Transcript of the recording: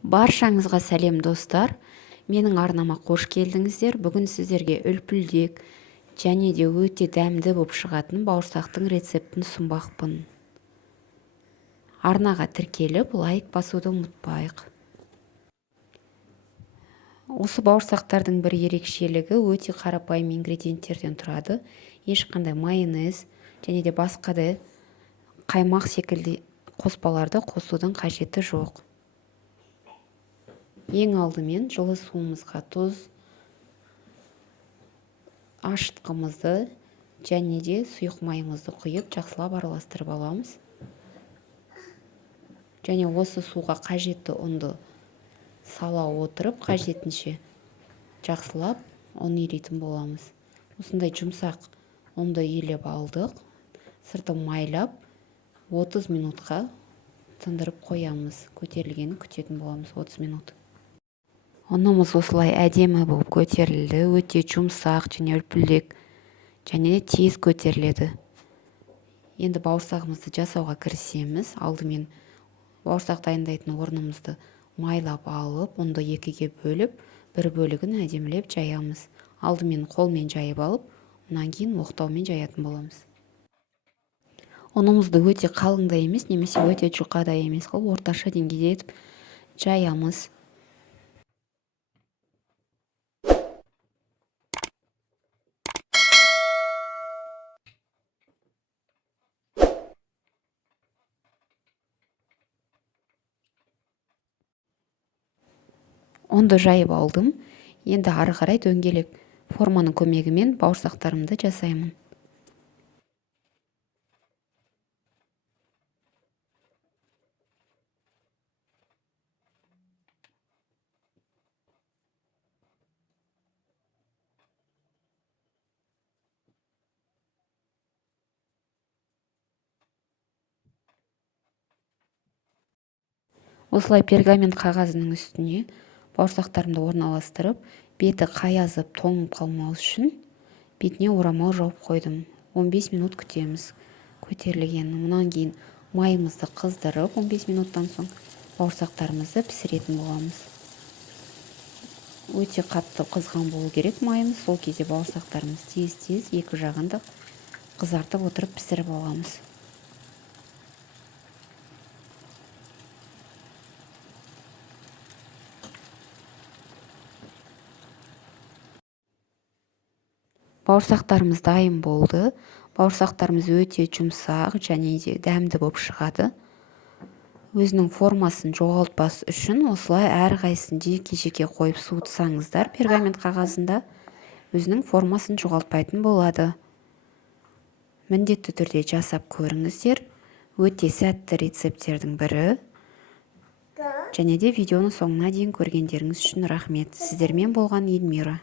Баршаңызға сәлем достар. Менің арнама қош келдіңіздер. Бүгін сіздерге үлпілдек және де өте дәмді болып шығатын бауырсақтың рецептін ұсынбақпын. Арнаға тіркеліп, лайк басуды ұмытпайық. Осы бауырсақтардың бір ерекшелігі өте қарапайым ингредиенттерден тұрады. Ешқандай майонез және де басқа да қаймақ секілді қоспаларды қосудың қажеті жоқ. Ең алдымен жылы суымызға тұз, ашытқымызды және де сұйық майымызды құйып жақсылап араластырып аламыз. Және осы суға қажетті ұнды сала отырып, қажетінше жақсылап ұн ерейтін боламыз. Осындай жұмсақ ұнды елеп алдық. Сыртын майлап 30 минутқа тындырып қоямыз. Көтерілгенін күтетін боламыз 30 минут. Ұнымыз осылай әдемі болып көтерілді. Өте жұмсақ және үлпілдек және тез көтеріледі. Енді бауырсағымызды жасауға кірісеміз. Алдымен бауырсақ дайындайтын орнымызды майлап алып, ұнды екіге бөліп, бір бөлігін әдемілеп жаямыз. Алдымен қолмен жайып алып, онан кейін оқтаумен жаятын боламыз. Ұнымызды өте қалың да емес, немесе өте жұқа да емес қылып, орташа деңгейде етіп жаямыз. Ұнды жайып алдым. Енді ары қарай дөңгелек форманың көмегімен бауырсақтарымды жасаймын. Осылай пергамент қағазының үстіне бауырсақтарымды орналастырып, беті қаязып, тоңып қалмау үшін бетіне орамал жауып қойдым. 15 минут күтеміз көтерілгенін. Мұнан кейін майымызды қыздырып, 15 минуттан соң бауырсақтарымызды пісіретін боламыз. Өте қатты қызған болу керек майымыз. Сол кезде бауырсақтарымыз тез-тез екі жағын да қызартып отырып пісіріп аламыз. Бауырсақтарымыз дайын болды. Бауырсақтарымыз өте жұмсақ және де дәмді болып шығады. Өзінің формасын жоғалтпас үшін осылай әрқайсысын жеке-жеке қойып суытсаңыздар пергамент қағазында өзінің формасын жоғалтпайтын болады. Міндетті түрде жасап көріңіздер. Өте сәтті рецепттердің бірі. Және де видеоны соңына дейін көргендеріңіз үшін рахмет. Сіздермен болған Эльмира.